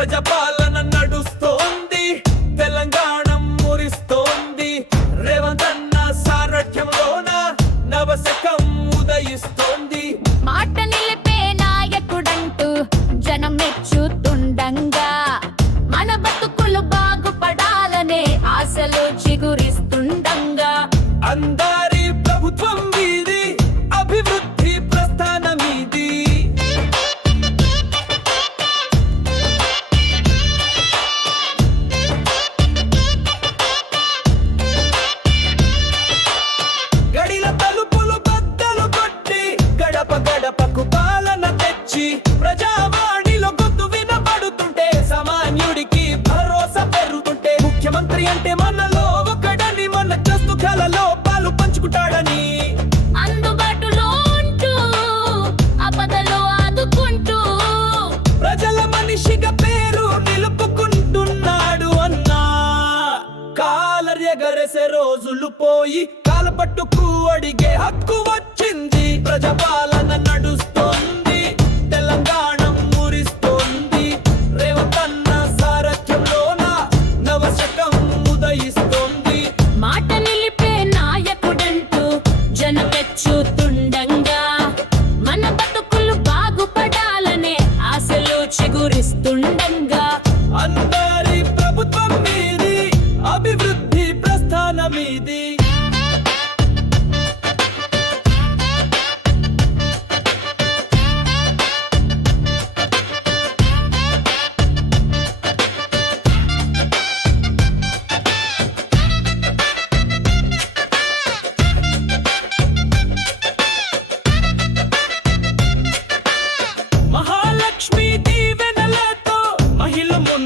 ప్రజపాలన నడుస్తోంది. తెలంగాణ మురిస్తోంది. రేవంత్ అన్న సారథ్యంలోన నవశకం ఉదయిస్తోంది. మాట నిలిపే నాయకుడంటూ జనం మెచ్చుతుండంగా. మన బతుకులు బాగుపడాలనే ఆశలు ముఖ్యమంత్రి అంటే మనలో ఒకడని మన కలలో పాలు పంచుకుంటాడని. అందుబాటులో ఉంటూ ఆదుకుంటూ. ప్రజల మనిషిగా పేరు నిలుపుకుంటున్నాడు అన్నా. రోజులు పోయి కాలపట్టుకు అడిగే హక్కు వచ్చింది. ప్రజాపాలన నడుస్తోంది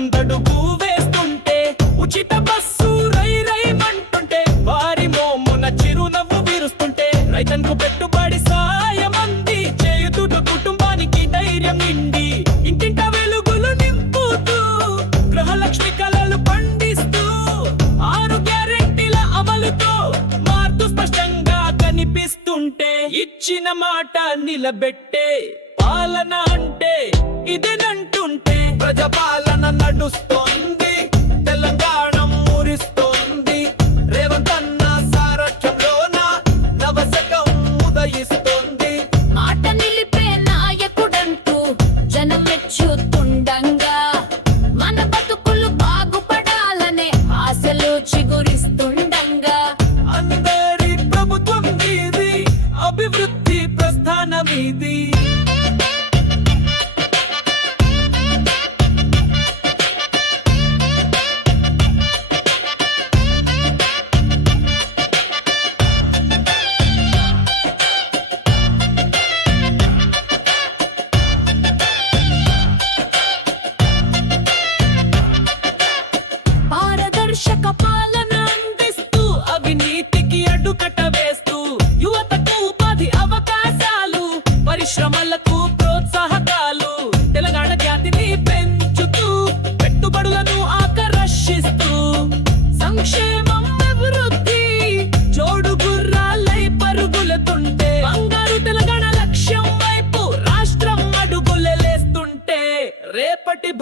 మహిళ వేస్తుంటే ఉచిత బస్సు రై రైమంటుంటే వారి మోమున చిరునవ్వు విరుస్తుంటే రైతన్కు పెట్టుబడి సాయం అంది చేయుతుడు కుటుంబానికి ధైర్యం నిండి ఇంటింట వెలుగులు నింపుతూ గృహలక్ష్మి కలలు పండిస్తూ ఆరు గ్యారెంటీల అమలుతో మార్పు స్పష్టంగా కనిపిస్తుంటే ఇచ్చిన మాట నిలబెట్టే పాలన అంటే ఇదేనంటుంటే ప్రజపాలన నడుస్తోంది.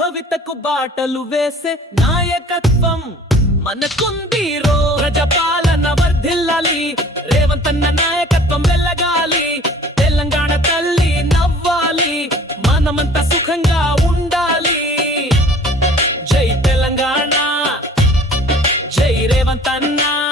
వైభవితకు బాటలు వేసే నాయకత్వం మనకుంది రో ప్రజపాలన వర్ధిల్లాలి. రేవంతన్న నాయకత్వం వెళ్ళగాలి తెలంగాణ తల్లి నవ్వాలి. మనమంతా సుఖంగా ఉండాలి. జై తెలంగాణ జై రేవంతన్నా